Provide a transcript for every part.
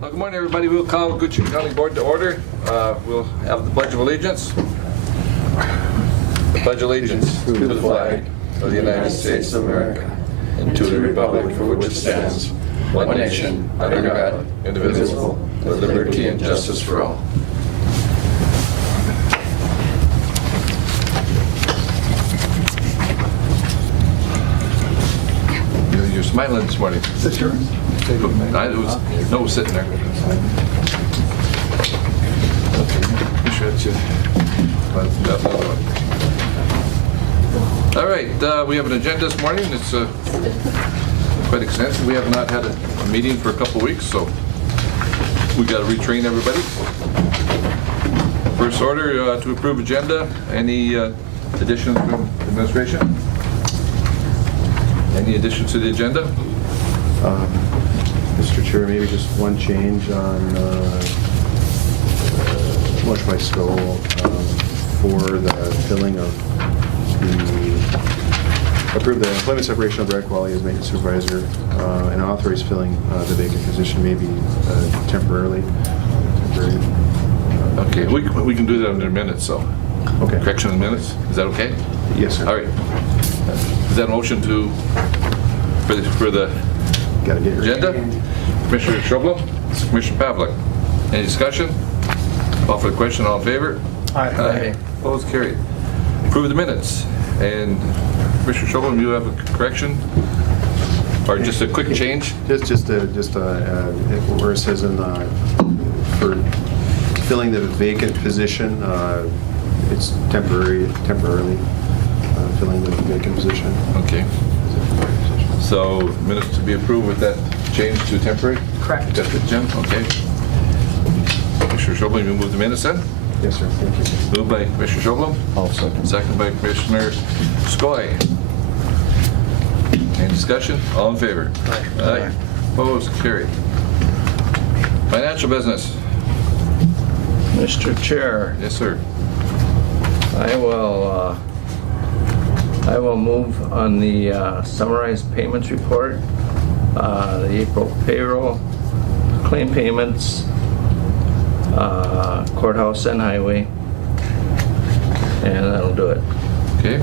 Well, good morning, everybody. We'll call Goodship County Board to order. We'll have the Pledge of Allegiance. The Pledge of Allegiance to the flag of the United States of America and to the republic for which it stands, one nation, under God, indivisible, with liberty and justice for all. You're smiling this morning. Is this yours? It was no sitting there. You sure that's you? All right, we have an agenda this morning. It's quite extensive. We have not had a meeting for a couple weeks, so we got to retrain everybody. First order to approve agenda. Any additions from administration? Any additions to the agenda? Mr. Chair, maybe just one change on motion by Stoll for the filling of approve the employment separation of Brad Qualley as maintenance supervisor and authorize filling the vacant position maybe temporarily. Okay, we can do that in a minute, so. Okay. Correction in minutes, is that okay? Yes, sir. All right. Is that a motion for the Got to get your agenda? Commissioner Schobel, Commissioner Pavlik. Any discussion? Call for the question, all in favor? Aye. Opposed, carried. Approve the minutes. And Commissioner Schobel, you have a correction? Or just a quick change? Just where it says in for filling the vacant position, it's temporarily filling the vacant position. Okay. So minutes to be approved with that change to temporary? Correct. That's it, Jim? Okay. Commissioner Schobel, you move the minutes then? Yes, sir. Thank you. Moved by Commissioner Schobel. I'll second. Second by Commissioner Skoye. Any discussion? All in favor? Aye. Opposed? Carried. Financial business. Mr. Chair, Yes, sir. I will move on the summarized payments report, the April payroll, claim payments, courthouse and highway, and that'll do it. Okay.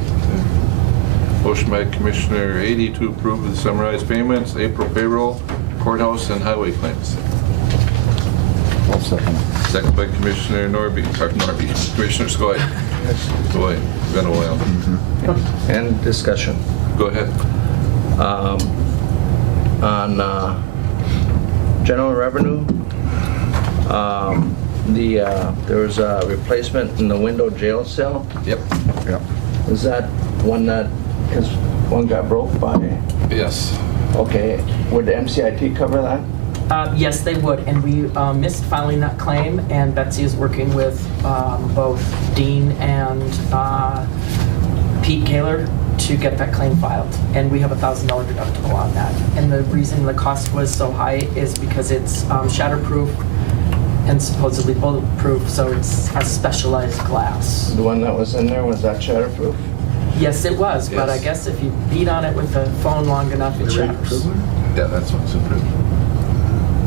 Motion by Commissioner 80 to approve the summarized payments, April payroll, courthouse, and highway claims. I'll second. Second by Commissioner Commissioner Skoye. Boy, it's been a while. And discussion. Go ahead. On general revenue, there was a replacement in the window jail cell. Yep. Yeah. Is that one that, because one got broke by, Yes. okay, would the MCIT cover that? Yes, they would, and we missed filing that claim, and Betsy is working with both Dean and Pete Kaler to get that claim filed, and we have $1,000 deductible on that. And the reason the cost was so high is because it's shatterproof and supposedly bulletproof, so it's a specialized glass. The one that was in there, was that shatterproof? Yes, it was, but I Yes. guess if you beat on it with the phone long enough, it shatters. Yeah, that's what's approved.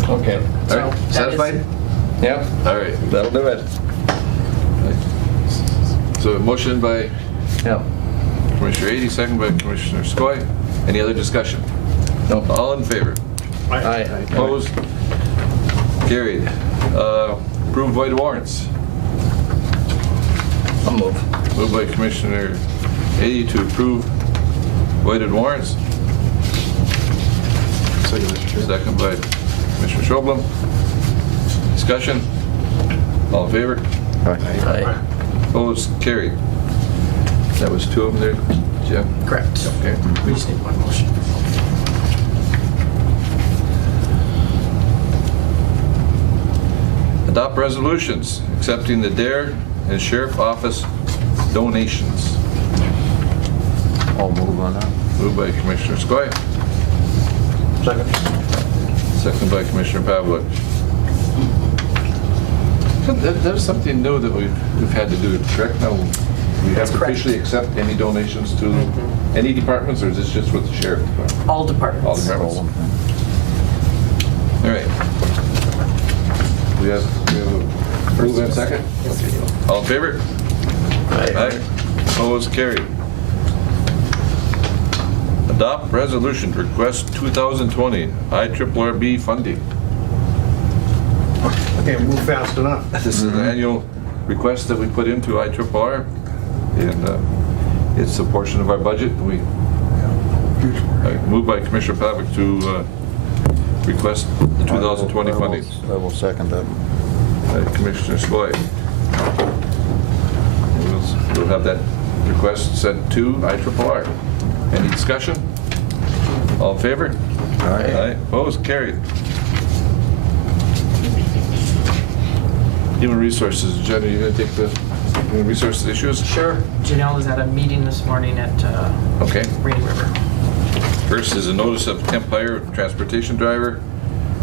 Okay. All So right, that is- satisfied? Yep. All right, that'll do it. So a motion by Yep. Commissioner 80, second by Commissioner Skoye. Any other discussion? Nope. All in favor? Aye. Opposed? Carried. Approved void warrants. I'll move. Moved by Commissioner 80 to approve voided warrants. Second, Mr. Chair. Second by Commissioner Schobel. Discussion? All in favor? Aye. Opposed? Carried. That was two of them there, Jeff? Correct. Okay. We just need one motion. Adopt resolutions accepting the DARE and Sheriff Office donations. I'll move on that. Moved by Commissioner Skoye. Second. Second by Commissioner Pavlik. That's something new that we've had to do, correct? Now, we have to correct. officially accept any donations to any departments, or is this just with the sheriff department? All departments. All departments. All right. We have a move and second? All in favor? Aye. Opposed, carried. Adopt resolution to request 2020 IRRB funding. Okay, move fast enough. This is an annual request that we put into IRRR, and it's a portion of our budget. We moved by Commissioner Pavlik to request the 2020 funding. I will second that. Commissioner Skoye. We'll have that request sent to IRRR. Any discussion? All in favor? Aye. Opposed? Carried. Human Resources, Jenny, you gonna take the Human Resources issues? Sure. Janelle is at a meeting this morning at Okay. Rainy River. First is a notice of temp hire transportation driver.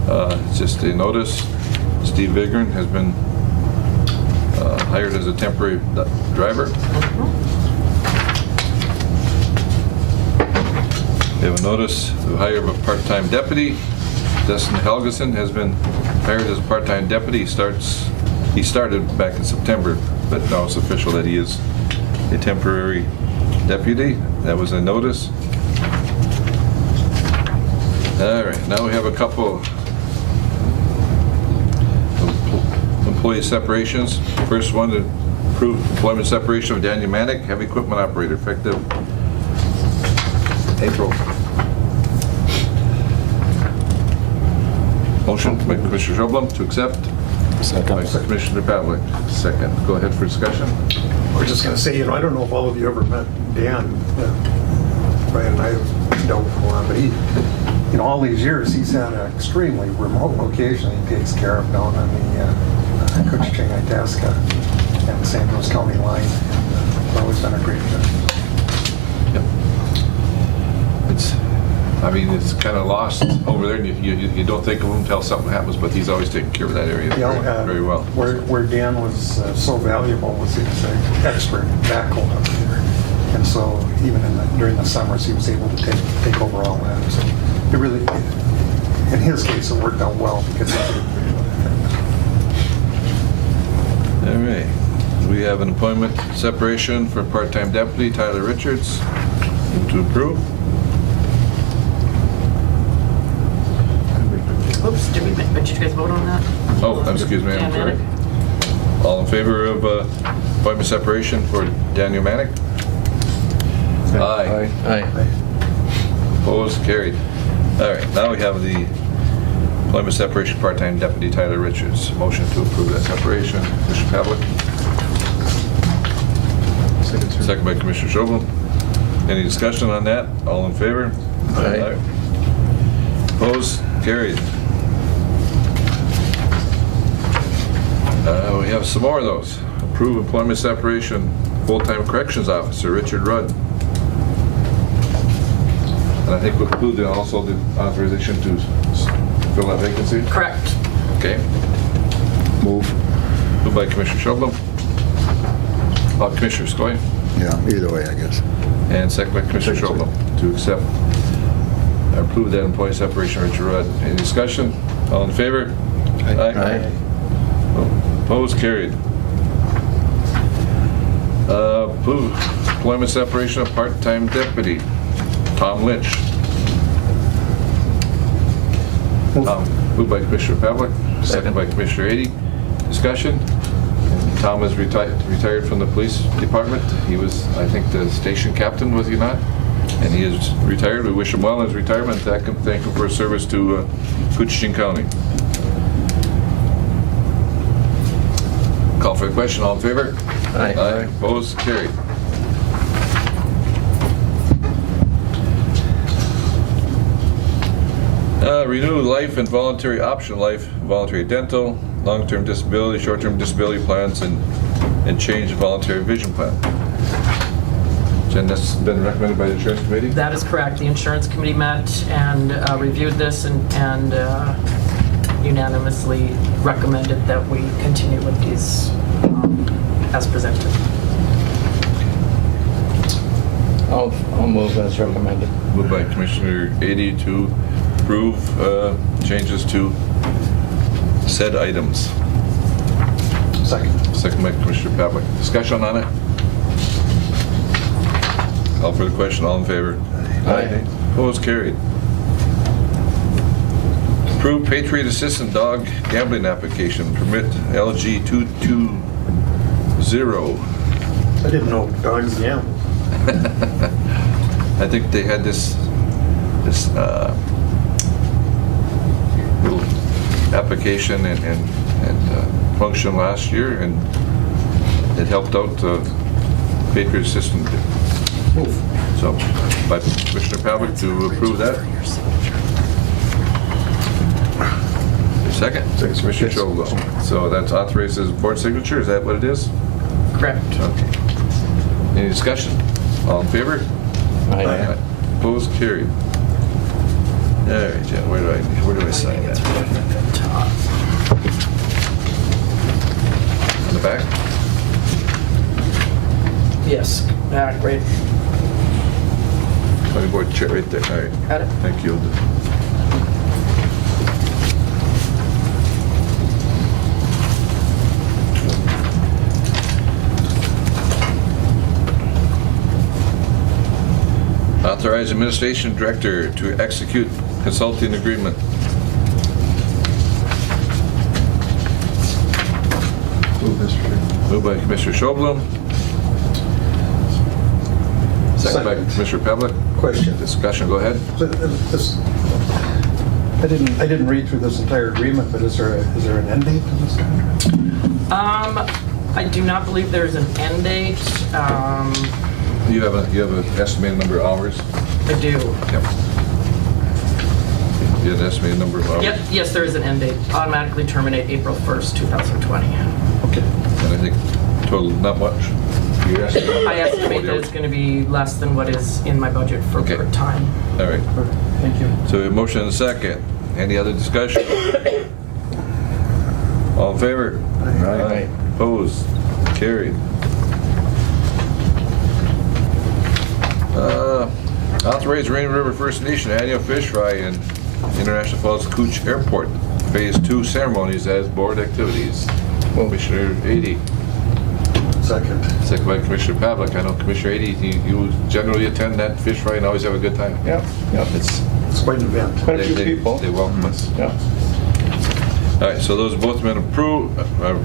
It's just a notice. Steve Vigran has been hired as a temporary driver. We have a notice of hire of a part-time deputy. Dustin Helgeson has been hired as a part-time deputy. He started back in September, but now it's official that he is a temporary deputy. That was a notice. All right, now we have a couple employee separations. First one, to approve employment separation of Daniel Manick, heavy equipment operator, effective April. Motion by Commissioner Schublem to accept. By Second. Commissioner Pavlik. Second. Go ahead for discussion. We're just gonna say, I don't know if all of you ever met Dan. Brian and I have dealt with him a lot, but he, all these years, he's had an extremely remote location he takes care of down on the Couchiching, Itasca, and the San Jose County line. And always done a great job. Yep. It's kind of lost over there, and you don't think of him until something happens, but he's always taking care of that area very well. Where Dan was so valuable was he was an expert backhoe up there. And so even during the summers, he was able to take over all that. So it really, in his case, it worked out well because he did pretty well. All right. We have an appointment separation for part-time deputy Tyler Richards. Move to approve. Oops, did you guys vote on that? Oh, excuse me, I'm sorry. All in favor of appointment separation for Daniel Manick? Aye. Aye. Opposed, carried. All right, now we have the employment separation part-time deputy Tyler Richards. Motion to approve that separation. Commissioner Pavlik. Second, sir. Second by Commissioner Schublem. Any discussion on that? All in favor? Aye. Opposed, carried. We have some more of those. Approve employment separation, full-time corrections officer, Richard Rudd. And I think we'll include also the authorization to fill that vacancy. Correct. Okay. Move. Moved by Commissioner Schublem. Commissioner Skoye. Yeah, either way, I guess. And second by Commissioner Schublem to accept, approve that employee separation, Richard Rudd. Any discussion? All in favor? Aye. Opposed, carried. Approve employment separation of part-time deputy, Tom Lynch. Moved by Commissioner Pavlik, second by Commissioner Ady. Discussion? Tom is retired from the police department. He was, I think, the station captain, was he not? And he is retired. We wish him well in his retirement. Thank him for his service to Couchiching County. Call for the question. All in favor? Aye. Opposed? Carried. Renew life and voluntary option life, voluntary dental, long-term disability, short-term disability plans, and change voluntary vision plan. Jen, that's been recommended by the insurance committee? That is correct. The insurance committee met and reviewed this and unanimously recommended that we continue with these as presented. I'll move as recommended. Moved by Commissioner Ady to approve changes to said items. Second. Second by Commissioner Pavlik. Discussion on it? Call for the question. All in favor? Aye. Opposed? Carried. Approve Patriot Assistant Dog Gambling Application, permit LG 220. I didn't know dogs gamble. I think they had this little application and function last year, and it helped out Patriot Assistant. Move. So, by Commissioner Pavlik to approve that. Second? Second. Commissioner Chocolo. So that's authorized as board signature, is that what it is? Correct. Okay. Any discussion? All in favor? Aye. Opposed? Carried. All right, Jen, where do I sign that? Top. On the back? Yes, back, right. County board chair right there, all right. Got it. Thank you. Authorize administration director to execute consulting agreement. Move, Mr. Chair. Moved by Commissioner Sjoblom. Second by Second. Commissioner Pavlik. Question. Discussion, go ahead. I didn't read through this entire agreement, but is there an end date to this contract? I do not believe there's an end date. You have an estimated number of hours? I do. Yep. You have an estimated number of hours? Yep, yes, there is an end date. Automatically terminate April 1st, 2020. Okay. And I think total, not much? You estimate? I estimate that it's going to be less than what is in my budget for Okay. time. All right. Thank you. So a motion and a second. Any other discussion? All in favor? Aye. Opposed? Carried. Authorize Rainy River First Nation annual fish fry in International Falls Cooch Airport, Phase 2 ceremonies as board activities. Commissioner 80. Second. Second by Commissioner Pavlik. I know Commissioner 80, you generally attend that fish fry and always have a good time. Yep, yep. It's, It's quite an event. Quite a few people. They welcome us. Yep. All right, so those have both been approved.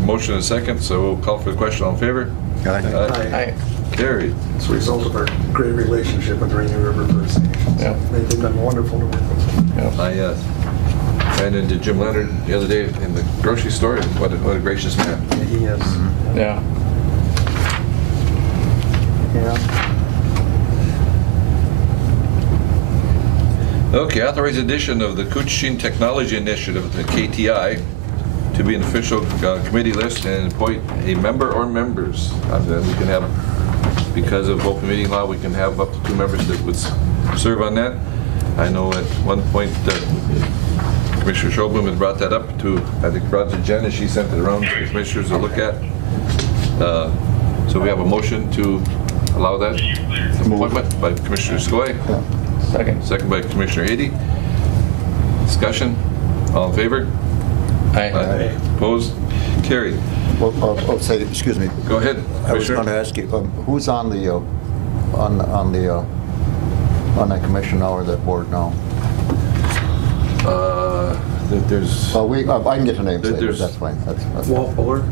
Motion and a second, so we'll call for the question. All in favor? Aye. Aye. Carried. It's a result of our great relationship with Rainy River First Nations. Yeah. They've been wonderful to work with. Yep. I ran into Jim Leonard the other day in the grocery store, and what a gracious man. And he is. Yeah. Yeah. Okay, authorize addition of the Coochteen Technology Initiative, the KTI, to be an official committee list and appoint a member or members. We can have, because of open meeting law, we can have up to 2 members that would serve on that. I know at one point Commissioner Sjoblom had brought that up to, I think, brought to Jen, and she sent it around to the commissioners to look at. So we have a motion to allow that appointment by Commissioner Skoye. Yeah. Second. Second by Commissioner 80. Discussion? All in favor? Aye. Opposed? Carried. Well, I'll say, excuse me. Go ahead, I was going to Commissioner. ask you, who's on the commission now or that board now? There's, Well, I can get the names later, There's- that's fine. That's Walt Buller.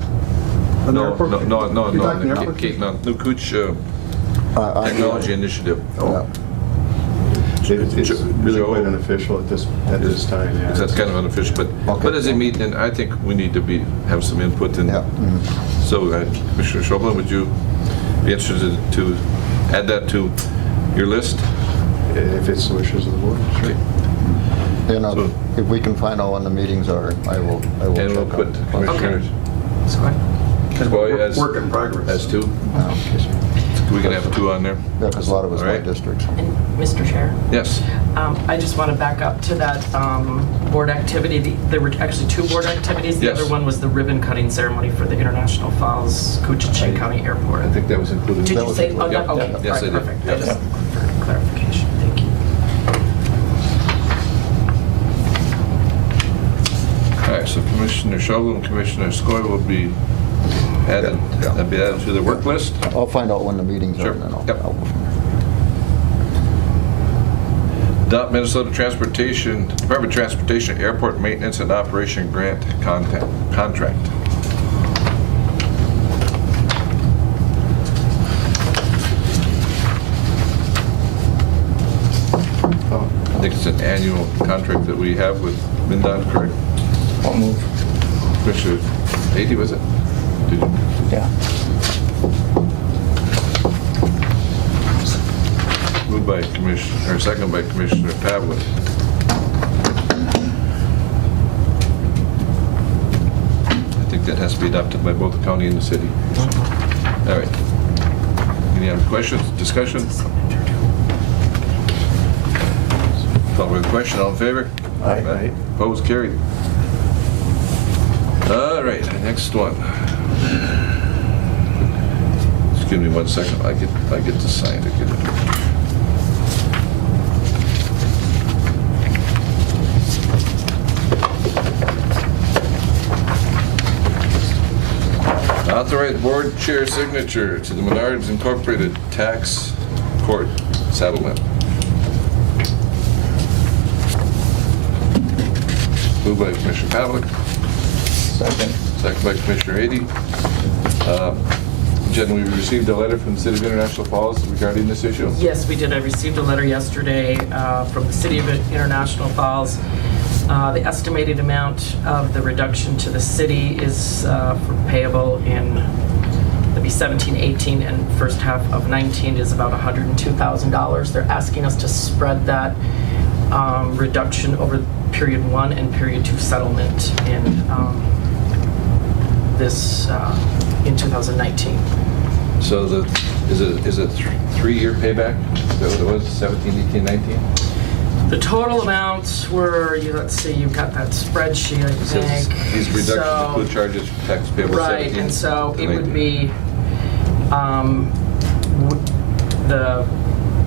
An no, airport? no, You talking no, airport? New Cooch Technology Initiative. Yeah. It's really Joe- quite unofficial at this time, yeah. That's kind of unofficial, but as a meet, and I think we need to have some input in. Yeah. So Commissioner Sjoblom, would you be interested to add that to your list? If it's the wishes of the board, sure. Okay. You know, So- if we can find out when the meetings are, I will And check we'll on put it. Commissioner Skoye? Skoye as Work in progress. as 2. Yeah, We can have 2 on there. because a lot of it's All my right. districts. And Mr. Chair? Yes. I just want to back up to that board activity. There were actually 2 board activities. The Yes. other one was the ribbon cutting ceremony for the International Falls Coochichee County Airport. I think that was included. Did that you was say? included. Oh, no, Yep. okay. Yes, All I right, did. perfect. Yep. Just for clarification. Thank you. All right, so Commissioner Sjoblom and Commissioner Skoye will be added, Yeah. that'd be added to the work list. I'll find out when the meetings are, Sure. and then I'll Yep. go from there. Adopt Minnesota Transportation, Department of Transportation Airport Maintenance and Operation Grant Contract. I think it's an annual contract that we have with MnDOT, correct? I'll move. Commissioner 80, was it? Did you? Yeah. Moved by Commissioner, or second by Commissioner Pavlik. I think that has to be adopted by both the county and the city. All right. Any other questions, discussion? Call for the question, all in favor? Aye. Opposed, carried. All right, next one. Just give me 1 second, I get to sign it. Authorize board chair signature to the Menards Incorporated Tax Court Settlement. Moved by Commissioner Pavlik, Second. second by Commissioner 80. Jen, we received a letter from the City of International Falls regarding this issue. Yes, we did. I received a letter yesterday from the City of International Falls. The estimated amount of the reduction to the city is payable in, it'll be 17-18, and first half of 19 is about $102,000. They're asking us to spread that reduction over period 1 and period 2 settlement in in 2019. So is it 3-year payback? Is that what it was, 17, 18, 19? The total amounts were, let's see, you've got that spreadsheet, I It says think. these reductions So- include charges for tax payable 17 Right, and so to it would 19. be, the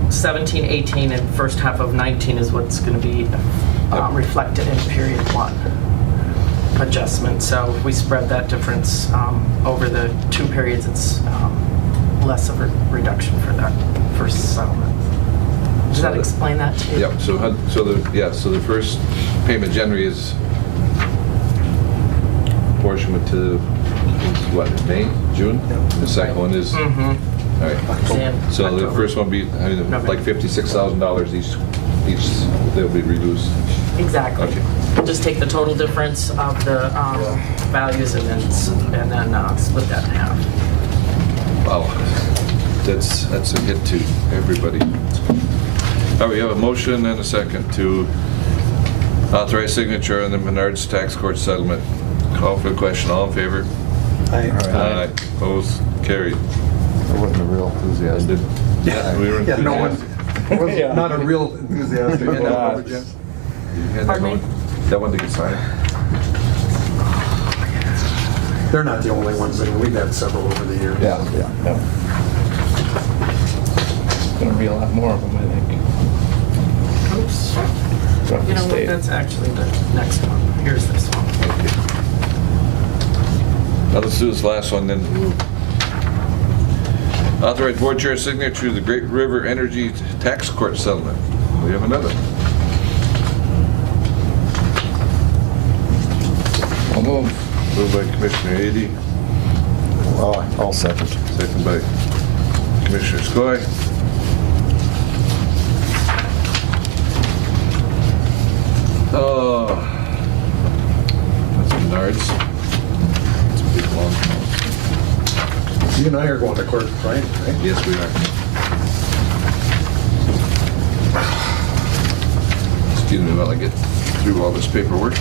17, 18, and first half of 19 is what's going to be reflected in period 1 adjustment. So if we spread that difference over the 2 periods, it's less of a reduction for that first settlement. Does that explain that to you? Yep, so the first payment generally is apportionment to, what, May, June? The second one is, all Mm-hmm. right. Jan, So the October. first one be, like $56,000 each, they'll be reduced. Exactly. Okay. We'll just take the total difference of the values and then split that in half. Wow, that's a hit to everybody. All right, we have a motion and a second to authorize signature on the Menards Tax Court Settlement. Call for the question, all in favor? Aye. Opposed, carried. I wasn't real enthusiastic. Yeah, we were Yeah, no one, enthusiastic. was not a real enthusiastic. Yeah. vote, Jen. You had that Pardon me? one? That one to get signed? They're not the only ones, I mean, we've had several over the years. Yeah. Gonna be a lot more of them, I think. Oops. throughout You the know what, state. that's actually the next one. Here's this one. Now let's do this last one then. Authorize board chair signature to the Great River Energy Tax Court Settlement. We have another. I'll move. Moved by Commissioner 80, I'll second. second by Commissioner Skoye. Oh, that's Menards. It's a big long one. You and I are going to court, right? Yes, we are. Excuse me while I get through all this paperwork.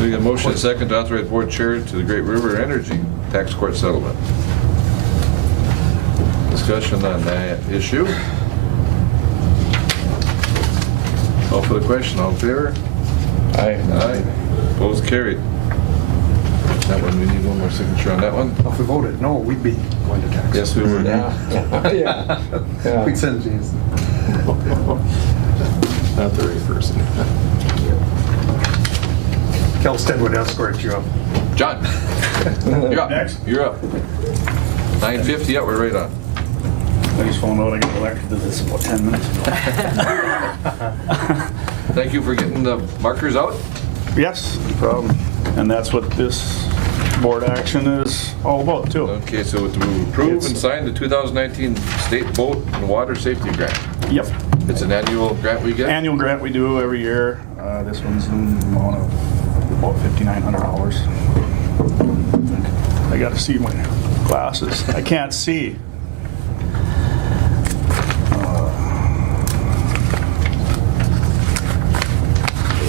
We got a motion and second to authorize board chair to the Great River Energy Tax Court Settlement. Discussion on that issue. Call for the question, all in favor? Aye. Aye. Opposed, carried. That one, we need one more signature on that one. If we voted no, we'd be going to tax. Yes, we would. Yeah. Yeah. We'd send James. Not the right person. Kelstead would escort you up. John, you're up. Next. You're up. 9:50, yeah, we're right on. I just found out I got elected to this about 10 minutes ago. Thank you for getting the markers out. Yes, no problem. And that's what this board action is all about, too. Okay, so to approve and sign the 2019 State Boat and Water Safety Grant. Yep. It's an annual grant we get? Annual grant we do every year. This one's in the amount of about $5,900. I gotta see my glasses. I can't see.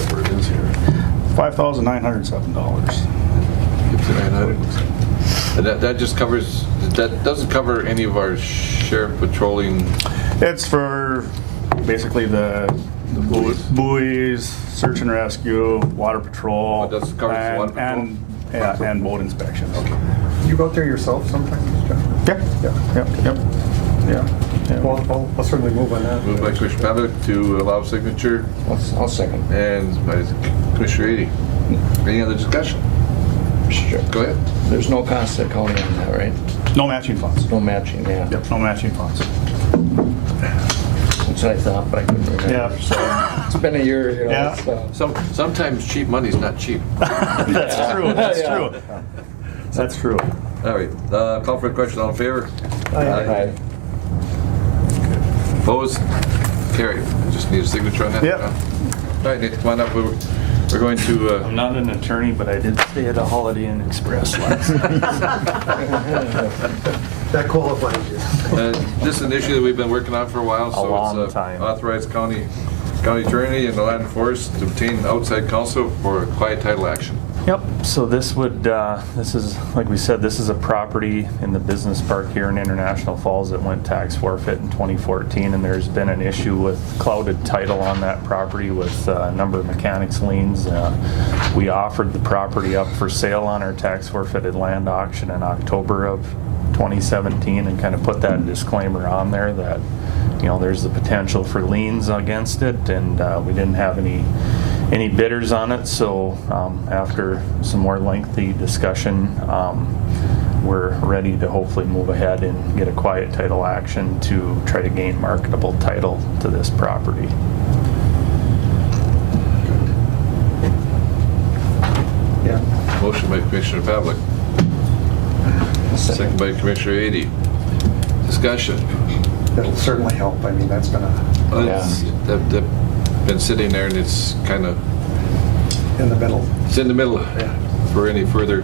Whatever it is here. $5,907. 5,900. And that just covers, that doesn't cover any of our sheriff patrolling. It's for basically the buoys, search and rescue, water patrol. Oh, it does cover the water patrol? And boat inspections. You go out there yourself sometimes, John? Yep. Well, I'll certainly move on that. Moved by Commissioner Pavlik to allow signature, I'll second. and by Commissioner Ady. Any other discussion? Sure. Go ahead. There's no cost to the county on that, right? No matching funds. No matching, yeah. Yep, no matching funds. That's what I thought, but I couldn't remember. Yeah. So, it's been a year, you know. Yeah. So. Sometimes cheap money's not cheap. That's true, that's Yeah. true. That's true. All right, call for a question, all in favor? Aye. Opposed? Carried. Just need a signature on that? Yep. All right, Nathan, come on up. We're going to, I'm not an attorney, but I did stay at a Holiday Inn Express last night. That qualifies you. this is an issue that we've been working on for a while. So long it's time. authorized county attorney and the land force to obtain outside counsel for quiet title action. Yep, so this would, this is, like we said, this is a property in the business park here in International Falls that went tax forfeit in 2014, and there's been an issue with clouded title on that property with a number of mechanics liens. We offered the property up for sale on our tax forfeited land auction in October of 2017 and kind of put that disclaimer on there that, you know, there's the potential for liens against it, and we didn't have any bidders on it, so after some more lengthy discussion, we're ready to hopefully move ahead and get a quiet title action to try to gain marketable title to this property. Yeah. Motion by Commissioner Pavlik, second by Commissioner Ady. Discussion. That'll certainly help. I mean, that's been a, They've been sitting there and it's kind of, in the middle. it's in the middle Yeah. for any further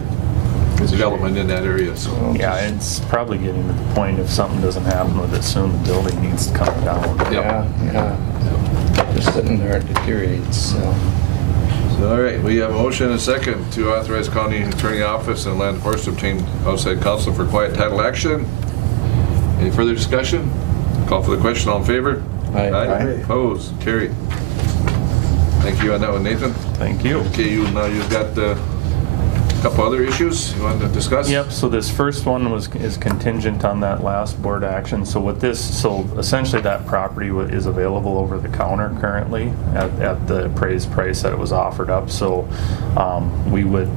development in that area, so. Yeah, it's probably getting to the point if something doesn't happen with it soon, the building needs to come down. Yeah. Just sitting there, it deteriorates, so. So, all right, we have a motion and a second to authorize county attorney office and land force to obtain outside counsel for quiet title action. Any further discussion? Call for the question, all in favor? Aye. Opposed? Carried. Thank you on that one, Nathan. Thank you. Okay, you've got a couple other issues you want to discuss? Yep, so this first one is contingent on that last board action. So with this, so essentially that property is available over the counter currently at the appraised price that it was offered up. So we would,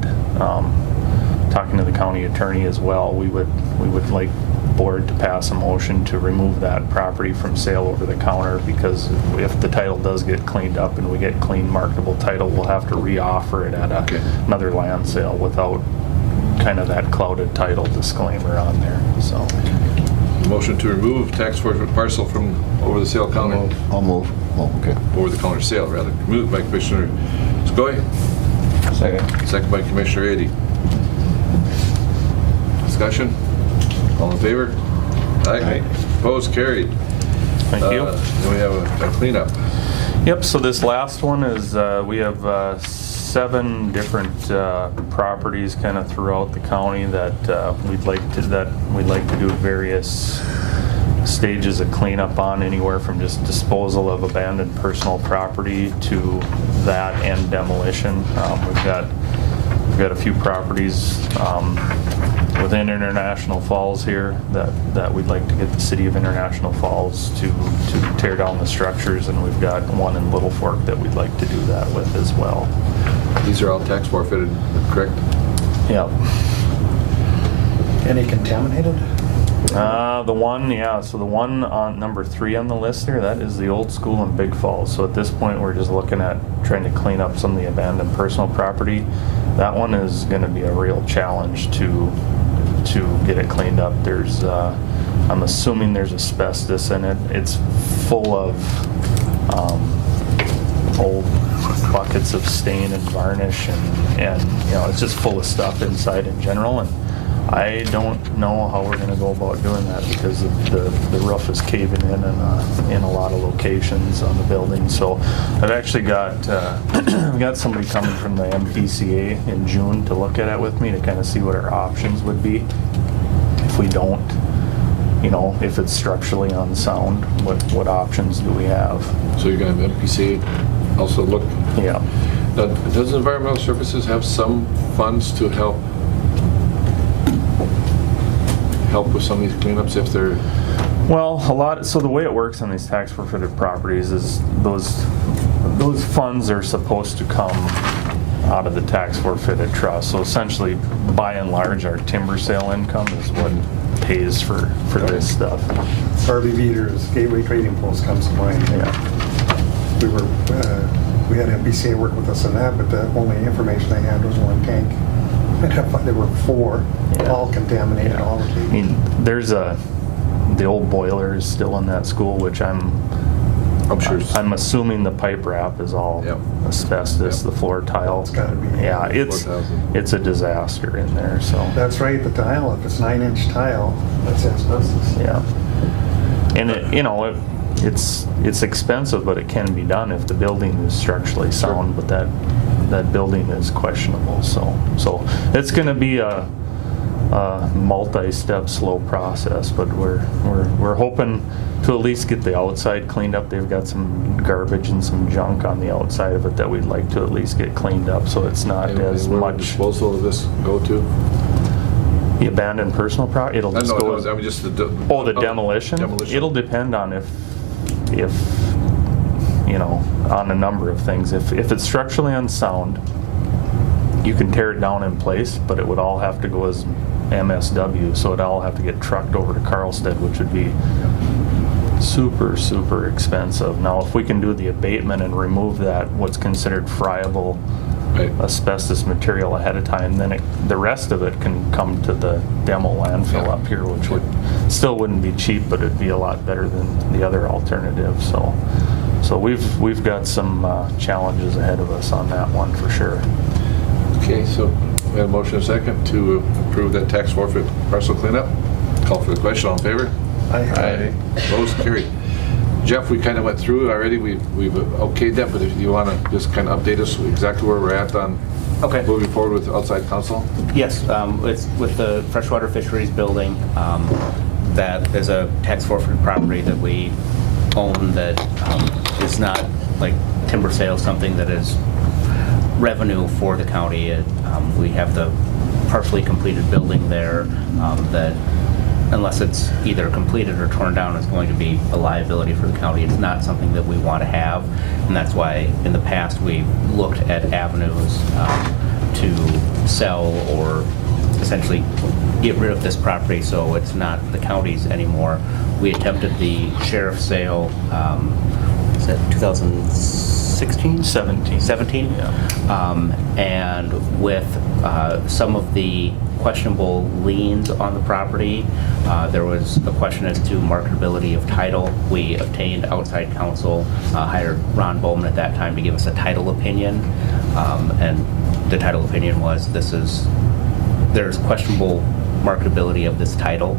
talking to the county attorney as well, we would like board to pass a motion to remove that property from sale over the counter, because if the title does get cleaned up and we get clean marketable title, we'll have to re-offer it at another land sale without kind of that clouded title disclaimer on there, so. Motion to remove tax forfeit parcel from over the sale counter, I'll move. Oh, okay. over the counter sale, rather. Moved by Commissioner Skoye, Second. second by Commissioner Ady. Discussion? All in favor? Aye. Opposed? Carried. Thank you. Then we have a cleanup. Yep, so this last one is, we have 7 different properties kind of throughout the county that we'd like to do various stages of cleanup on, anywhere from just disposal of abandoned personal property to that and demolition. We've got we've got a few properties within International Falls here that we'd like to get the city of International Falls to tear down the structures, and we've got one in Little Fork that we'd like to do that with as well. These are all tax forfeited, correct? Yep. Any contaminated? The one, yeah, so the one on number 3 on the list there, that is the old school in Big Falls. So at this point, we're just looking at trying to clean up some of the abandoned personal property. That one is gonna be a real challenge to get it cleaned up. There's, I'm assuming there's asbestos in it. It's full of old buckets of stain and varnish, and you know, it's just full of stuff inside in general. And I don't know how we're gonna go about doing that because the roof is caving in a lot of locations on the building. So I've actually got got somebody coming from the MPCA in June to look at it with me to kind of see what our options would be if we don't, you know, if it's structurally unsound, what options do we have? So you're gonna have MPCA also look? Yeah. Now, does Environmental Services have some funds to help with some of these cleanups if they're? Well, so the way it works on these tax forfeited properties is those funds are supposed to come out of the tax forfeited trust. So essentially, by and large, our timber sale income is what pays for this stuff. Harvey Veeder's Gateway Trading Post comes to mind. Yeah. We had MPCA work with us on that, but the only information I had was one tank. There were 4, Yeah. all contaminated, Yeah. all I leaking. mean, there's the old boiler is still in that school, which I'm sure. I'm assuming the pipe wrap is all Yep. asbestos, Yep. the floor tile. It's gotta be. Yeah, it's 4,000. a disaster in there, so, That's right, the tile, if it's 9-inch tile, that's asbestos. yeah. And it, you know, it's expensive, but it can be done if the building is structurally sound, but that building is questionable, so it's gonna be a multi-step slow process, but we're hoping to at least get the outside cleaned up. They've got some garbage and some junk on the outside of it that we'd like to at least get cleaned up, so it's not as where would much. disposal of this go to? The abandoned personal property, it'll I just know, go. I mean, just the Demolition? Demolition. It'll depend on if you know, on a number of things. If it's structurally unsound, you can tear it down in place, but it would all have to go as MSW, so it'd all have to get trucked over to Carlstead, which would be super, super expensive. Now, if we can do the abatement and remove that, what's considered friable Right. asbestos material ahead of time, then the rest of it can come to the demo landfill Yeah. up here, which still wouldn't be cheap, but it'd be a lot better than the other alternative. So we've got some challenges ahead of us on that one for sure. Okay, so we have a motion and a second to approve that tax forfeit parcel cleanup. Call for the question, all in favor? Aye. Opposed, carried. Jeff, we kind of went through it already, we've okayed that, but if you want to just kind of update us exactly where we're at on Okay. moving forward with outside counsel? Yes, it's with the freshwater fisheries building, that is a tax forfeit property that we own that is not like timber sales, something that is revenue for the county. We have the partially completed building there that, unless it's either completed or torn down, is going to be a liability for the county. It's not something that we want to have, and that's why in the past we've looked at avenues to sell or essentially get rid of this property so it's not the county's anymore. We attempted the sheriff's sale, is that 2016? 17. Yeah. And with some of the questionable liens on the property, there was a question as to marketability of title. We obtained outside counsel, hired Ron Bowman at that time to give us a title opinion, and the title opinion was there's questionable marketability of this title,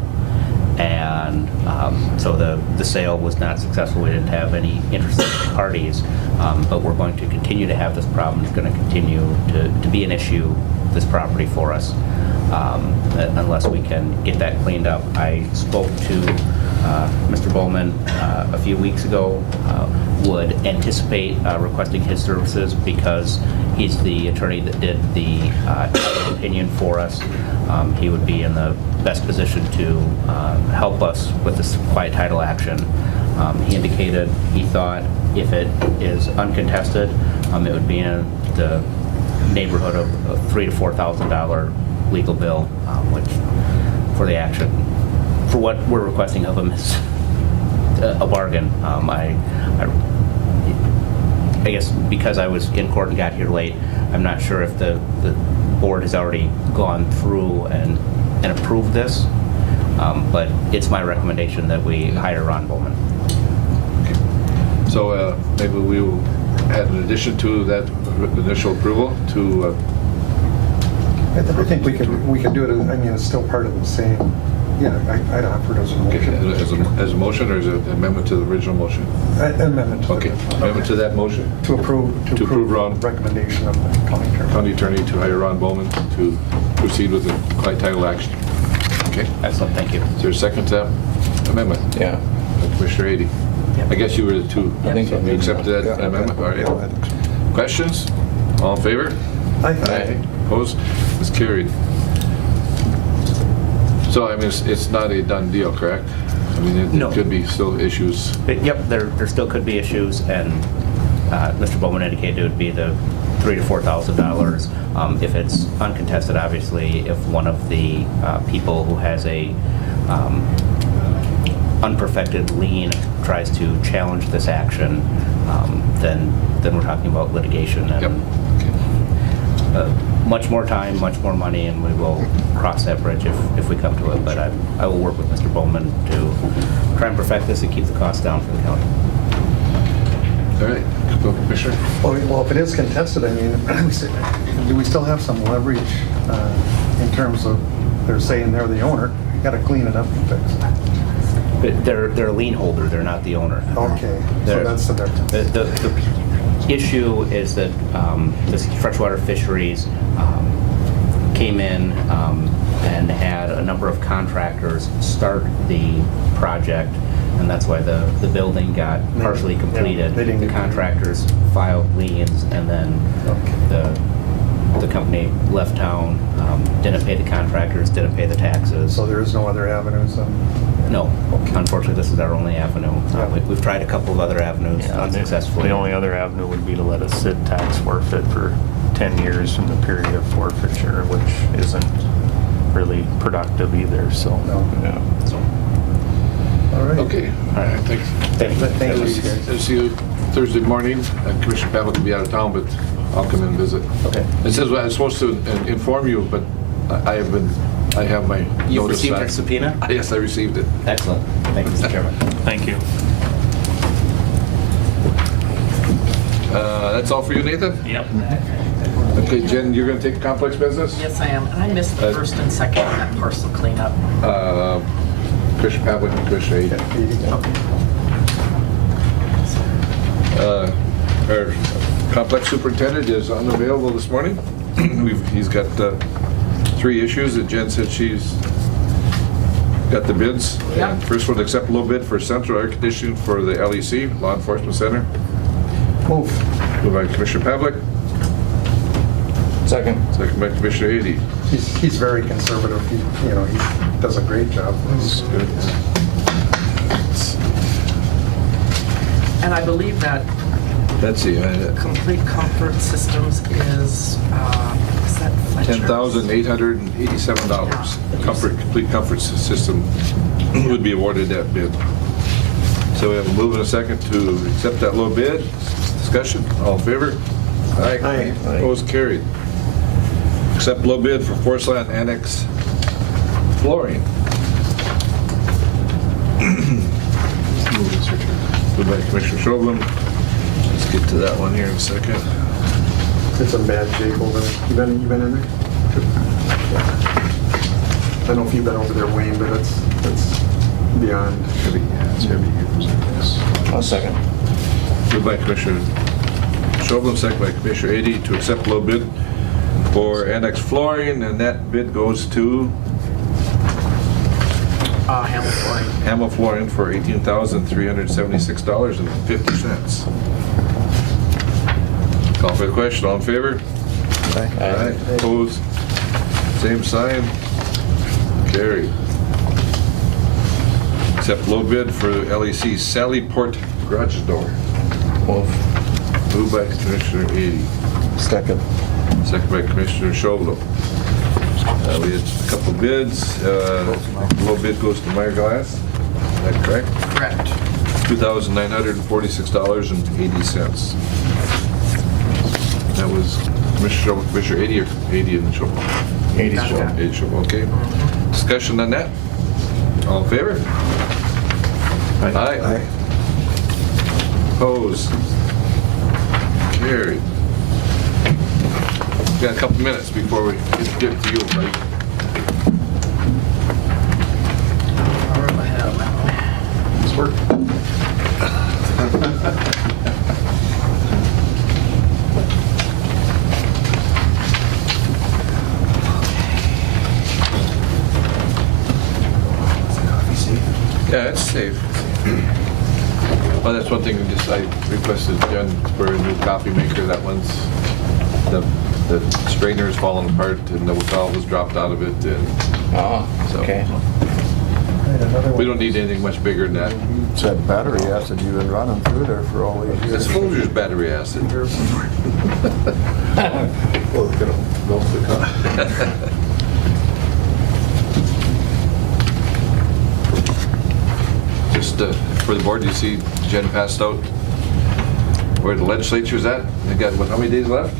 and so the sale was not successful. We didn't have any interested parties, but we're going to continue to have this problem. It's going to continue to be an issue, this property for us. unless we can get that cleaned up. I spoke to Mr. Bowman a few weeks ago, would anticipate requesting his services because he's the attorney that did the title opinion for us. He would be in the best position to help us with this quiet title action. He indicated he thought if it is uncontested, it would be in the neighborhood of a $3,000 to $4,000 legal bill, which for the action, for what we're requesting of him, is a bargain. I guess because I was in court and got here late, I'm not sure if the board has already gone through and approved this, but it's my recommendation that we hire Ron Bowman. So maybe we will add an addition to that initial approval to, I think we could do it, I mean, it's still part of the same, yeah, I'd offer it as a motion. as a motion, or as an amendment to the original motion? Amendment to Okay, amendment to that motion? To approve Ron. recommendation of the county attorney. County attorney to hire Ron Bowman to proceed with the quiet title action. Okay, Excellent, thank you. is there a second to that amendment? Yeah. Commissioner Ady? Yep. I guess you were the two. I think so. You accepted that Yeah. amendment? All Yeah, I right. think so. Questions? All in favor? Aye. Opposed? It's carried. So, I mean, it's not a done deal, correct? I mean, No. it could be still issues. Yep, there still could be issues, and Mr. Bowman indicated it would be the $3,000 to $4,000. If it's uncontested, obviously, if one of the people who has a unperfected lien tries to challenge this action, then we're talking about litigation Yep. and much more time, much more money, and we will cross that bridge if we come to it. But I will work with Mr. Bowman to try and perfect this and keep the costs down for the county. All right, go, Commissioner. Well, if it is contested, I mean, do we still have some leverage in terms of, they're saying they're the owner, you gotta clean it up and fix it. But they're a lien holder, they're not the owner. Okay, so They're- that's the difference. The issue is that this freshwater fisheries came in and had a number of contractors start the project, and that's why the building got partially completed. they didn't The get- contractors filed liens, and then the company left town, didn't pay the contractors, didn't pay the taxes. So there is no other avenues then? No, unfortunately, this is our only avenue. Yeah. We've tried a couple of other avenues Yeah, unsuccessfully. The only other avenue would be to let us sit tax forfeit for 10 years from the period of forfeiture, which isn't really productive either, so. No. Yeah. All right. Okay, all right, thanks. Thank you. Thank you, I'll guys. see you Thursday morning. Commissioner Pavel can be out of town, but I'll come in and visit. Okay. It says I'm supposed to inform you, but I have my You've notice received back. your subpoena? Yes, I received it. Excellent. Thank you, Mr. Chairman. Thank you. That's all for you, Nathan? Yep. Okay, Jen, you're going to take complex business? Yes, I am. And I missed the first and second on that parcel cleanup. Commissioner Pavlik and Commissioner Ady. Our complex superintendent is unavailable this morning. He's got 3 issues that Jen said she's got the bids. Yep. And first one, accept low bid for central air conditioning for the LEC, Law Enforcement Center. Move. Moved by Commissioner Pavlik, Second. second by Commissioner Ady. He's very conservative. He does a great job. Good. And I believe that Betsy, Complete Comfort Systems is that Fletcher's? $10,887. Complete comfort system would be awarded that bid. So we have a move and a second to accept that low bid. Discussion, all in favor? Aye. Aye. Opposed, carried. Accept low bid for Forest Land Annex flooring. Moved by Commissioner Shovlin. Let's get to that one here in a second. It's in bad shape over there. You been in there? I don't know if you've been over there, Wayne, but it's beyond. It's heavy. I'll second. Moved by Commissioner Shovlin, second by Commissioner Ady to accept low bid for Annex Flooring, and that bid goes to Hamilton Flooring. Hamel Flooring for $18,376.50. Call for the question, all in favor? Aye. Opposed? Same sign. Carried. Accept low bid for LEC Sally Port garage door. Moved by Commissioner Ady. Second. Second by Commissioner Chauvelin. We had a couple bids. Low bid goes to Meyer Glass. Is that correct? Correct. $2,946.80. That was Commissioner Ady or Ady and Chauvelin? Ady Chauvelin. Ady Chauvelin, okay. Discussion on that? All in favor? Aye. Opposed? Carried. Got a couple minutes before we get to you, Mike. It's work. Yeah, it's safe. Well, that's one thing I requested Jen for a new coffee maker. That one's, the strainer is falling apart and the valve was dropped out of it. And Oh, so okay. we don't need anything much bigger than that. It's that battery acid you've been running through there for all these It's years. Folgers battery acid. Well, it's gonna go for the car. Just for the board, you see Jen passed out where the legislature's at. They got, what, how many days left?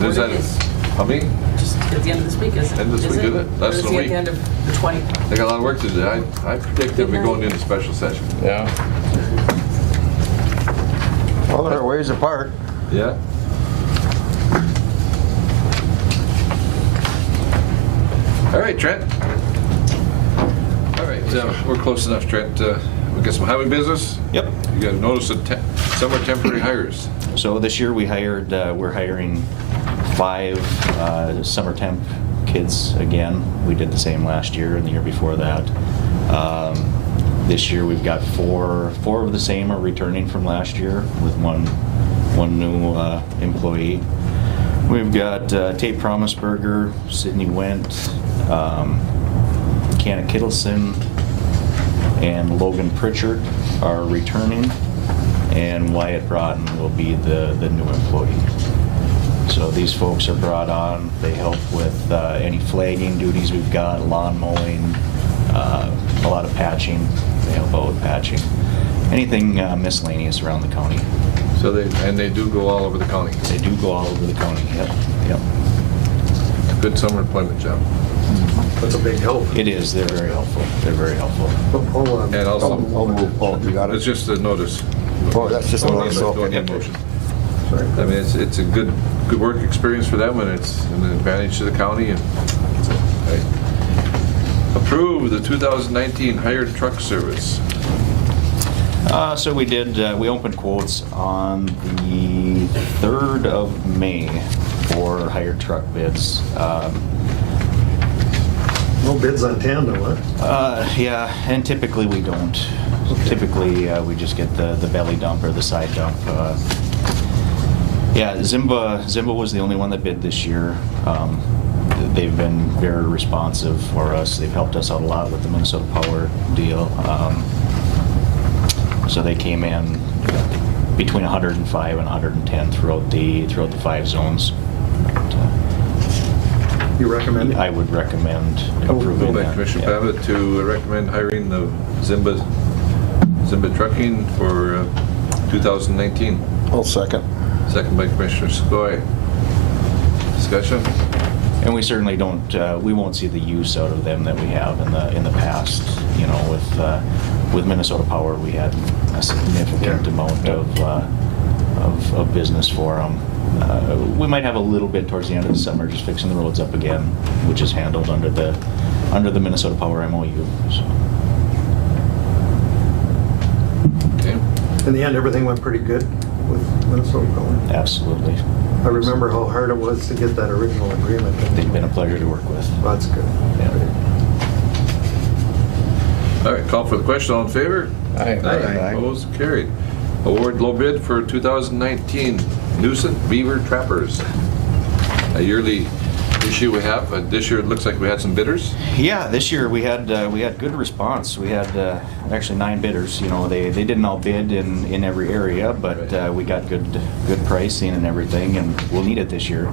Is that, 40 days. how many? Just at the end of this week, isn't it? End of this week, is it? Less than a Or is it week. at the end of the 20th? They got a lot of work to do. I predict they'll be going into special session. Yeah. Well, they're a ways apart. Yeah. All right, Trent. All right, we're close enough, Trent. We got some highway business. Yep. You got a notice of summer temporary hires. So this year we hired, we're hiring 5 summer temp kids again. We did the same last year and the year before that. This year we've got 4 of the same are returning from last year with one new employee. We've got Tate Promisberger, Sydney Wendt, Canna Kittleson, and Logan Pritchard are returning, and Wyatt Broughton will be the new employee. So these folks are brought on, they help with any flagging duties we've got, lawn mowing, a lot of patching, they help out with patching, anything miscellaneous around the county. So they do go all over the county. They do go all over the county, yep. Good summer employment job. That's a big help. It is, they're very helpful, Hold on. And also, I'll move. Oh, you got it's it? just a notice. Oh, that's just a Don't notice. need a motion. Sorry. I mean, it's a good work experience for them, and it's an advantage to the county. And right. Approve the 2019 hired truck service. So we did, we opened quotes on the 3rd of May for hired truck bids. No bids on tandem, huh? Yeah, and typically we don't. Typically, we just get the belly dump or the side dump. Yeah, Zimba was the only one that bid this year. They've been very responsive for us. They've helped us out a lot with the Minnesota Power deal. So they came in between 105 and 110 throughout the 5 zones. You recommend it? I would recommend approving Moved by that. Commissioner Yeah. Pavitt to recommend hiring the Zimba Trucking for 2019. I'll second. Second by Commissioner Skoye. Discussion? And we certainly don't, we won't see the use out of them that we have in the past. You know, with Minnesota Power, we had a significant amount of business for them. We might have a little bit towards the end of the summer, just fixing the roads up again, which is handled under the Minnesota Power MOU. So. Okay. In the end, everything went pretty good with Minnesota Power. Absolutely. I remember how hard it was to get that original agreement. They've been a pleasure to work with. That's good. All right, call for the question. All in favor? Aye. Opposed? Carried. Award low bid for 2019 nuisance beaver trappers. A yearly issue we have. This year it looks like we had some bidders. Yeah, this year we had good response. We had actually 9 bidders. You know, they didn't all bid in every area, but we got good pricing and everything, and we'll need it this year.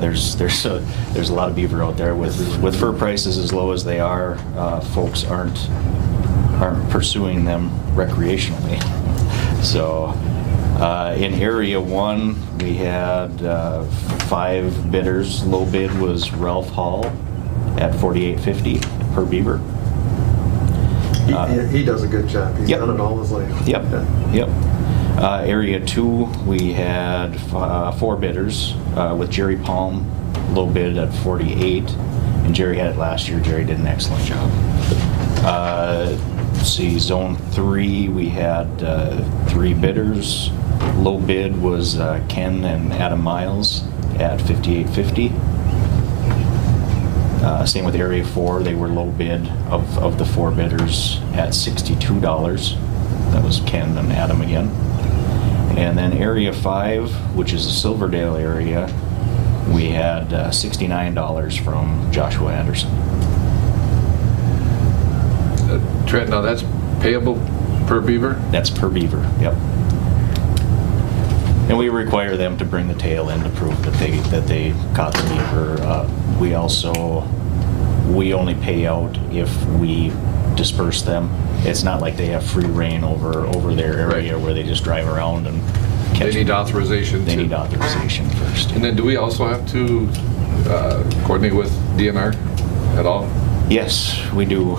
There's a lot of beaver out there with fur prices as low as they are. Folks aren't pursuing them recreationally. So in area 1 we had 5 bidders. Low bid was Ralph Hall at $48.50 per beaver. He does a good job. He's Yep. done it all his life. Yep. Yeah. Yep. Area 2, we had 4 bidders with Jerry Palm, low bid at 48, and Jerry had it last year. Jerry did an excellent job. Let's see, Zone 3, we had 3 bidders. Low bid was Ken and Adam Miles at $58.50. Same with Area 4, they were low bid of the 4 bidders at $62. That was Ken and Adam again. And then Area 5, which is the Silverdale area, we had $69 from Joshua Anderson. Trent, now that's payable per beaver? That's per beaver, yep. And we require them to bring the tail in to prove that they caught the beaver. We only pay out if we disperse them. It's not like they have free reign over their area Right. where they just drive around and catch. They need authorization. They need authorization first. And then do we also have to coordinate with DNR at all? Yes, we do.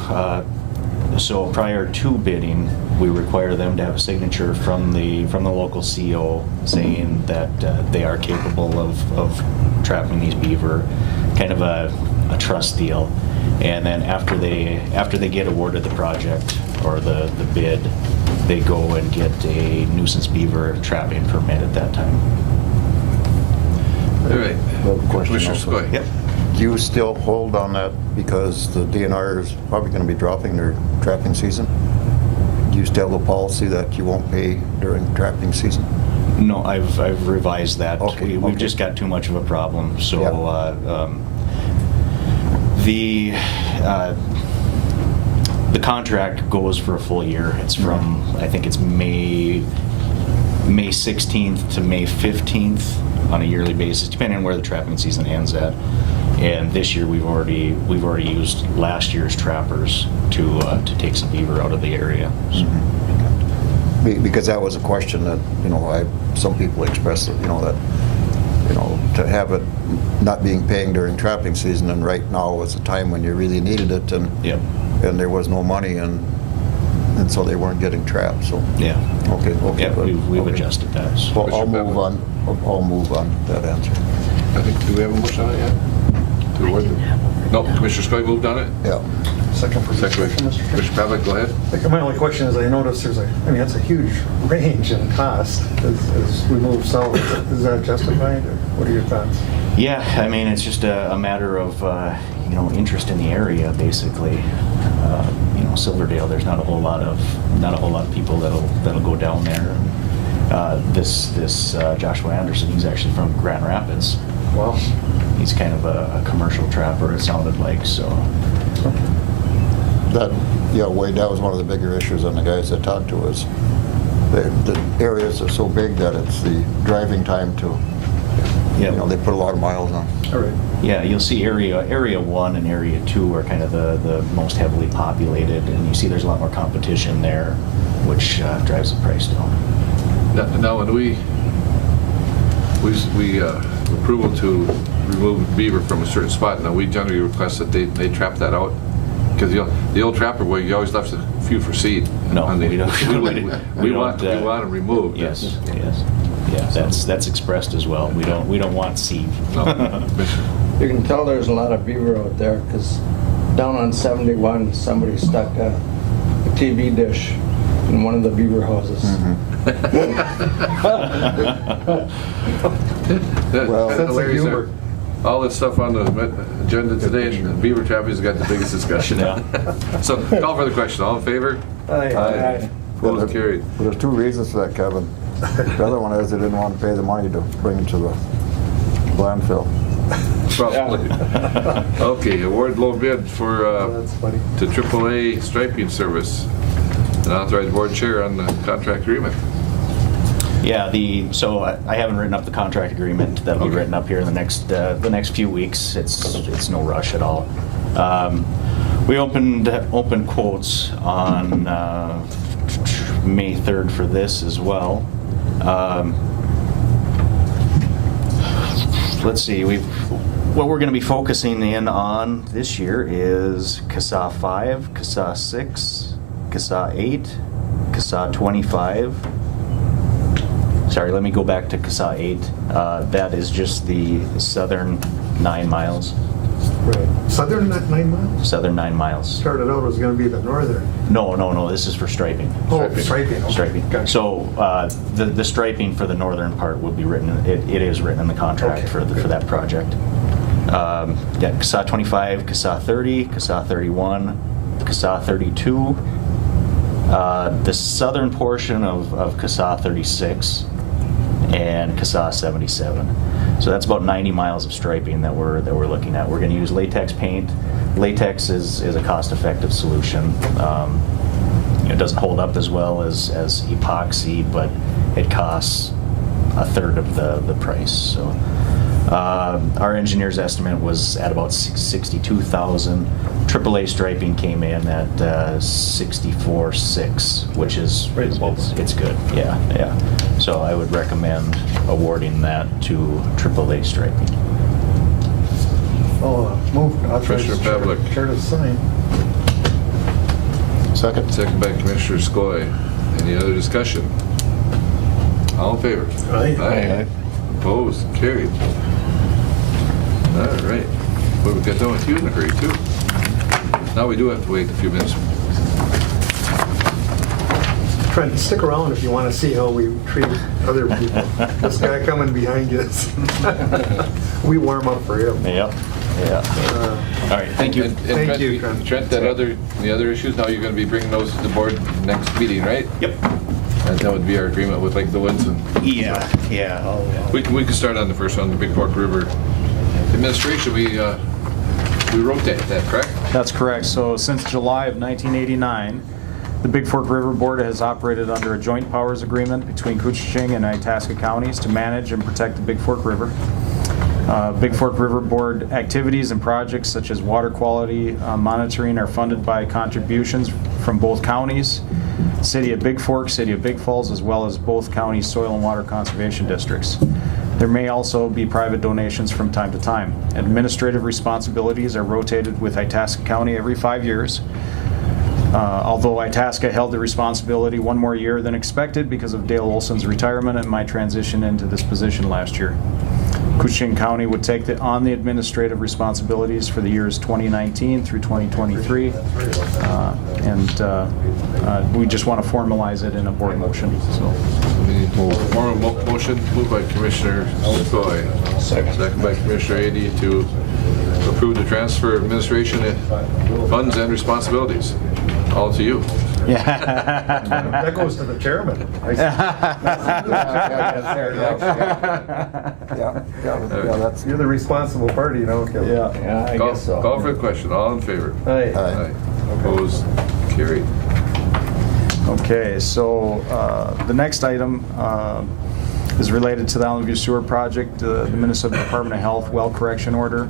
So prior to bidding, we require them to have a signature from the local CO saying that they are capable of trapping these beaver, kind of a trust deal. And then after they get awarded the project or the bid, they go and get a nuisance beaver trapping permit at that time. All right. Well, question Commissioner also. Skoye. Yep. Do you still hold on that because the DNR is probably going to be dropping their trapping season? Do you still have a policy that you won't pay during trapping season? No, I've revised that. Okay, We've okay. just got too much of a problem, so Yeah. The contract goes for a full year. It's from, I think it's May 16th to May 15th on a yearly basis, depending on where the trapping season ends at. And this year we've already used last year's trappers to take some beaver out of the area. So, Because that was a question that, some people expressed, that, to have it not being paying during trapping season, and right now was a time when you really needed it, and Yep. and there was no money, and so they weren't getting trapped, so. Yeah. Okay. Yeah, good. we've Okay. adjusted that. So. Well, I'll Commissioner move on, I'll move on that answer. I think, do we have a motion on it yet? To award them? No, Commissioner Skoye moved on it? Yeah. Second for Second, discussion, Mr. Chair. Commissioner Pavlik, go ahead. My only question is, I noticed that's a huge range in cost as we move south. Is that justified, or what are your thoughts? Yeah, I mean, it's just a matter of, interest in the area, basically. Silverdale, there's not a whole lot of people that'll go down there. This Joshua Anderson, he's actually from Grand Rapids. Wow. He's kind of a commercial trapper, it sounded like, so. Wade, that was one of the bigger issues on the guys that talked to us. The areas are so big that it's the driving time to, Yeah. they put a lot of miles on. All right. Yeah, you'll see area 1 and area 2 are kind of the most heavily populated, and you see there's a lot more competition there, which drives the price down. Now, when we approval to remove beaver from a certain spot, now we generally request that they trap that out? Because the old trapper, well, you always left a few for seed. No, on the- we don't. We want them removed. Yes, yes. Yeah, that's expressed as well. We don't want seed. No, Commissioner. You can tell there's a lot of beaver out there because down on 71, somebody stuck a TV dish In one of the beaver houses. Well, Sense of Larry's there. humor. All this stuff on the agenda today, and beaver trapping's got the biggest discussion. So call for the question. All in favor? Aye. Opposed, carried. But there's two reasons for that, Kevin. The other one is they didn't want to pay the money to bring it to the landfill. Probably. Okay, award low bid for, That's funny. to AAA striping service. And authorize board chair on the contract agreement. Yeah, so I haven't written up the contract agreement. That'll be Okay. written up here in the next few weeks. It's no rush at all. We opened quotes on May 3rd for this as well. Let's see, what we're going to be focusing in on this year is CASA 5, CASA 6, CASA 8, CASA 25. Sorry, let me go back to CASA 8. That is just the southern 9 miles. Right. Southern, not 9 miles? Southern 9 miles. Started out, it was gonna be the northern. No, this is for striping. Oh, striping. okay. Striping. Gotcha. So the striping for the northern part would be written, it is written in the contract Okay, for good. that project. Yeah, CASA 25, CASA 30, CASA 31, CASA 32. The southern portion of CASA 36 and CASA 77. So that's about 90 miles of striping that we're looking at. We're going to use latex paint. Latex is a cost-effective solution. It doesn't hold up as well as epoxy, but it costs a third of the price. So our engineer's estimate was at about $62,000. AAA striping came in at $64,600, which is it's good. Yeah. So I would recommend awarding that to AAA striping. Oh, move. Commissioner Pavlik. Chair to sign. Second? Second by Commissioner Skoye. Any other discussion? All in favor? Aye. Opposed, carried. All right. Well, we got done with you in a hurry, too. Now we do have to wait a few minutes. Trent, stick around if you want to see how we treat other people. This guy coming behind you, we warm up for him. Yep. Yeah. All right. Thank you. And Thank Trent, you, Trent. Trent, the other issues, now you're going to be bringing those to the board next meeting, right? Yep. And that would be our agreement with Lake the Woods. And Yeah. we can start on the first one, the Big Fork River administration. We rotate that, correct? That's correct. So since July of 1989, the Big Fork River Board has operated under a joint powers agreement between Koochiching and Itasca counties to manage and protect the Big Fork River. Big Fork River Board activities and projects such as water quality monitoring are funded by contributions from both counties, City of Big Fork, City of Big Falls, as well as both counties' soil and water conservation districts. There may also be private donations from time to time. Administrative responsibilities are rotated with Itasca County every 5 years. Although Itasca held the responsibility one more year than expected because of Dale Olson's retirement and my transition into this position last year. Koochiching County would take on the administrative responsibilities for the years 2019 through 2023. We just want to formalize it in a board motion. So. We need formal motion moved by Commissioner Skoye. Second by Commissioner Ady to approve the transfer of administration funds and responsibilities. All to you. That goes to the chairman. Yeah, that's, You're the responsible party, you know, Kevin. Yeah, I guess so. Call for the question. All in favor? Aye. Aye. Opposed? Carried. Okay, so the next item is related to the Allen View Sewer Project, the Minnesota Department of Health well correction order.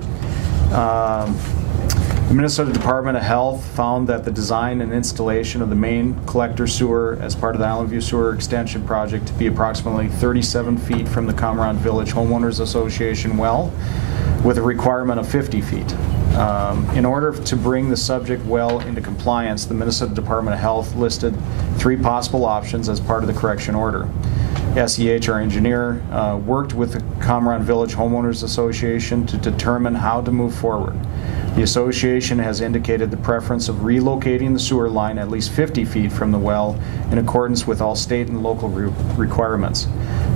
The Minnesota Department of Health found that the design and installation of the main collector sewer as part of the Allen View Sewer Extension Project to be approximately 37 feet from the Comron Village Homeowners Association well, with a requirement of 50 feet. In order to bring the subject well into compliance, the Minnesota Department of Health listed 3 possible options as part of the correction order. SEH, our engineer, worked with the Comron Village Homeowners Association to determine how to move forward. The association has indicated the preference of relocating the sewer line at least 50 feet from the well in accordance with all state and local requirements.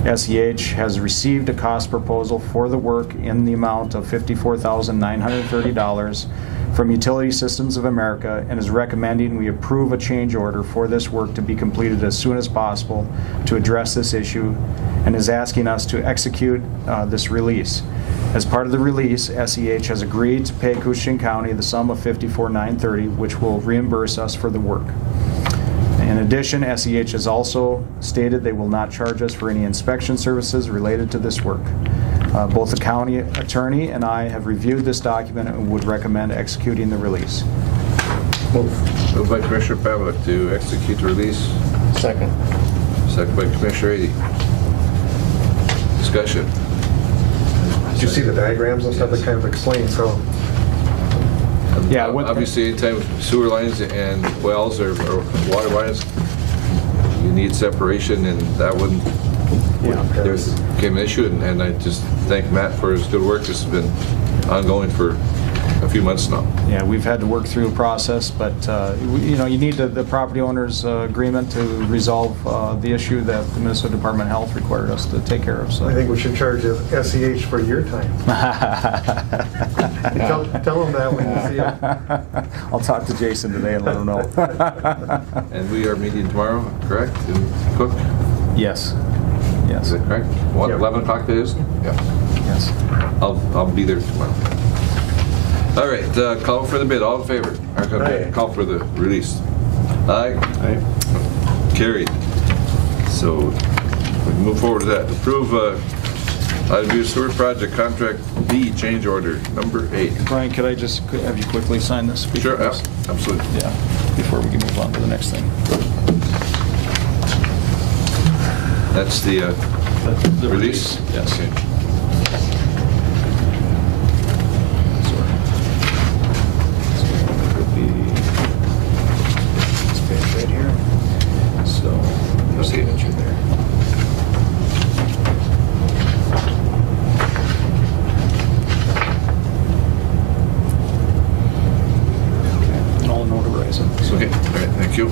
SEH has received a cost proposal for the work in the amount of $54,930 from Utility Systems of America and is recommending we approve a change order for this work to be completed as soon as possible to address this issue, and is asking us to execute this release. As part of the release, SEH has agreed to pay Couchiching County the sum of $54,930, which will reimburse us for the work. In addition, SEH has also stated they will not charge us for any inspection services related to this work. Both the county attorney and I have reviewed this document and would recommend executing the release. Moved by Commissioner Pavlik to execute the release. Second. Second by Commissioner Ady. Discussion. Did you see the diagrams and stuff that kind of explains how? Yeah, what- Obviously, anytime sewer lines and wells or water lines, you need separation, and that wouldn't, there's became an issue, and I just thank Matt for his good work. This has been ongoing for a few months now. Yeah, we've had to work through a process, but you know, you need the property owner's agreement to resolve the issue that the Minnesota Department of Health required us to take care of. So I think we should charge SEH for your time. Tell them that when you see them. I'll talk to Jason today and let him know. And we are meeting tomorrow, correct, in Cook? Yes. Yes. Is that correct? What, Yep. 11 o'clock that is? Yeah. Yes. I'll be there tomorrow. All right, call for the bid. All in favor? Aye. Call for the release. Aye. Aye. Carried. So we can move forward to that. Approve Island View Sewer Project Contract B change order number 8. Brian, could I just have you quickly sign this? Sure, yeah, absolutely. Yeah, before we can move on to the next thing. That's the release? Yes. Okay. This page right here. So, your signature there. And I'll notarize it. Okay, all right, thank you.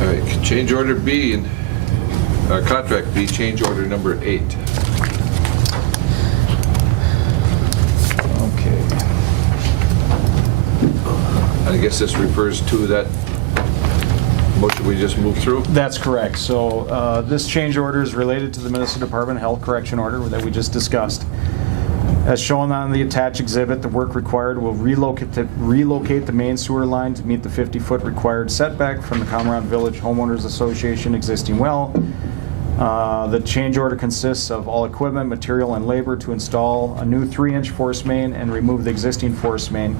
All right, change order B, and contract B, change order number 8. Okay. I guess this refers to that motion we just moved through? That's correct. So this change order is related to the Minnesota Department of Health correction order that we just discussed. As shown on the attached exhibit, the work required will relocate the main sewer line to meet the 50-foot required setback from the Comrade Village Homeowners Association existing well. The change order consists of all equipment, material, and labor to install a new 3-inch force main and remove the existing force main.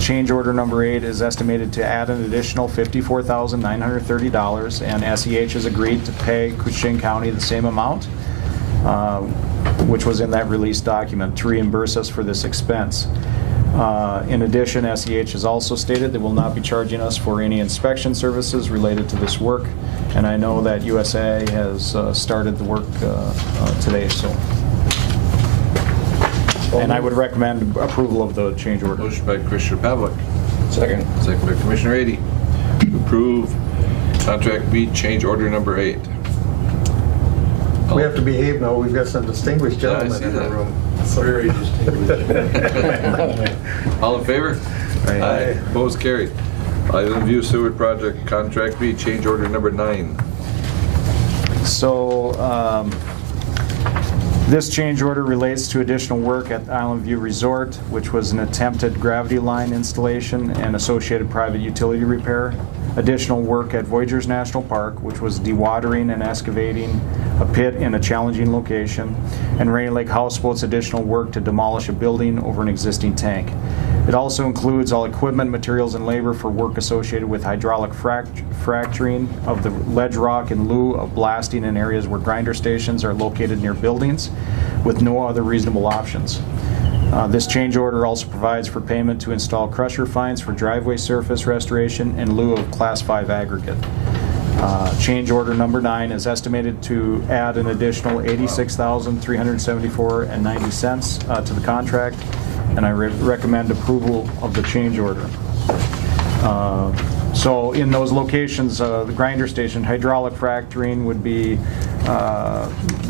Change order number 8 is estimated to add an additional $54,930, and SEH has agreed to pay Couchiching County the same amount, which was in that release document, to reimburse us for this expense. In addition, SEH has also stated they will not be charging us for any inspection services related to this work, and I know that USA has started the work today, so. And I would recommend approval of the change order. Motion by Commissioner Pavlik. Second. Second by Commissioner Ady. To approve contract B change order number 8. We have to behave now. We've got some distinguished Yeah, I gentlemen see in the that. room. Very distinguished. All in favor? Aye. Opposed, carried. Island View Sewer Project contract B change order number 9. So this change order relates to additional work at Island View Resort, which was an attempted gravity line installation and associated private utility repair. Additional work at Voyageurs National Park, which was dewatering and excavating a pit in a challenging location. And Rainy Lake Houseboat's additional work to demolish a building over an existing tank. It also includes all equipment, materials, and labor for work associated with hydraulic fracturing of the ledge rock in lieu of blasting in areas where grinder stations are located near buildings with no other reasonable options. This change order also provides for payment to install crusher fines for driveway surface restoration in lieu of Class 5 aggregate. Change order number 9 is estimated to add an additional $86,374.90 to the contract, and I recommend approval of the change order. So in those locations, the grinder station, hydraulic fracturing would be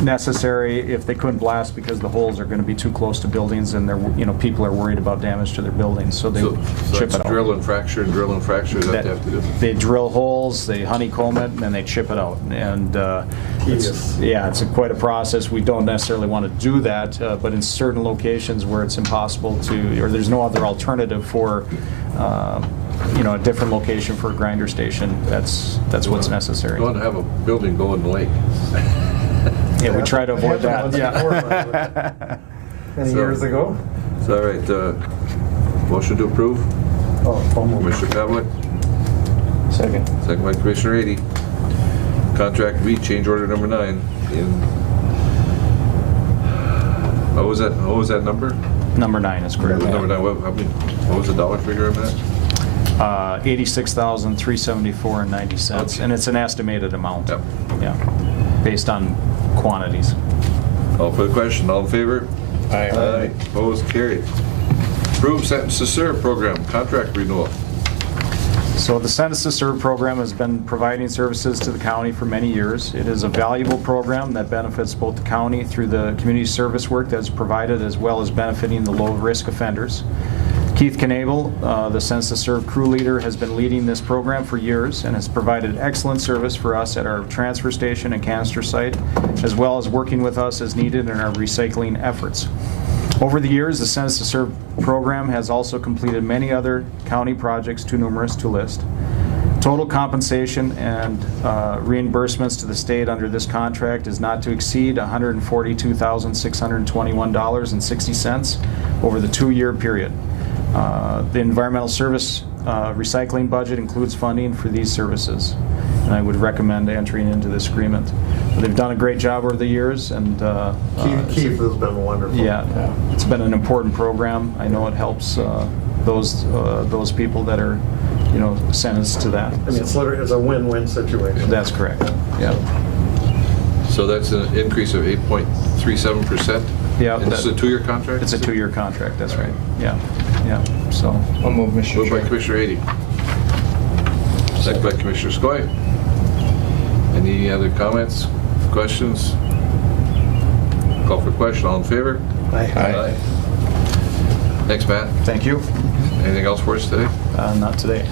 necessary if they couldn't blast because the holes are going to be too close to buildings and they're, people are worried about damage to their buildings, so they So chip that's it out. drill and fracture, is that they have to do? They drill holes, they honeycomb it, and then they chip it out. And it's quite a process. We don't necessarily want to do that, but in certain locations where it's impossible to, or there's no other alternative for, a different location for a grinder station, that's what's necessary. You want to have a building go in the lake. Yeah, we try to avoid that. Many So- years ago. It's all right. Motion to approve. Commissioner Pavlik, Second. second by Commissioner 80. Contract V, change order number 9 in, what was that number? Number 9 is correct. Number 9, what was the dollar figure on that? $86,374.90, Okay. and it's an estimated amount. Yep. Yeah, based on quantities. All for the question, all in favor? Aye. Opposed, carried. Approve Sentence to Serve program, contract renewal. So the Sentence to Serve program has been providing services to the county for many years. It is a valuable program that benefits both the county through the community service work that's provided, as well as benefiting the low-risk offenders. Keith Knable, the Sentence to Serve crew leader, has been leading this program for years and has provided excellent service for us at our transfer station and canister site, as well as working with us as needed in our recycling efforts. Over the years, the Sentence to Serve program has also completed many other county projects too numerous to list. Total compensation and reimbursements to the state under this contract is not to exceed $142,621.60 over the 2-year period. The environmental service recycling budget includes funding for these services, and I would recommend entering into this agreement. They've done a great job over the years, and Keith has been wonderful. yeah, it's been an important program. I know it helps those people that are, sentenced to that. I mean, it's literally, it's a win-win situation. That's correct. Yeah. So that's an increase of 8.37%? Yeah. And this is a 2-year contract? It's a 2-year contract, that's right. Yeah, so. I'll move, Mr. Moved by Chair. Commissioner 80. Second by Commissioner Skoye. Any other comments, questions? Call for question, all in favor? Aye. Thanks, Matt. Thank you. Anything else for us today? Not today.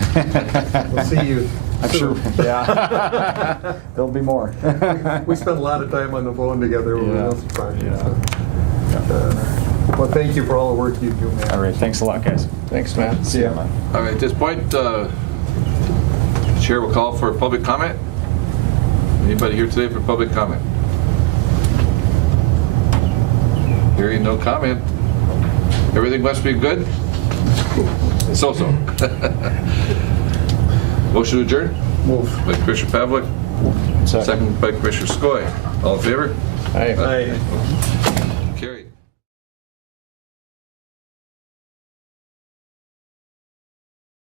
We'll see you I'm sure, soon. yeah. There'll be more. We spent a lot of time on the phone together over Yeah. this project. Yeah. Well, thank you for all the work you do, man. All right, thanks a lot, guys. Thanks, Matt. See ya. All right, at this point, Chair will call for public comment. Anybody here today for public comment? Hearing no comment. Everything must be good? So-so. Motion to adjourn? Move. By Commissioner Pavlik, second by Commissioner Skoye. All in favor? Aye. Aye. Carried.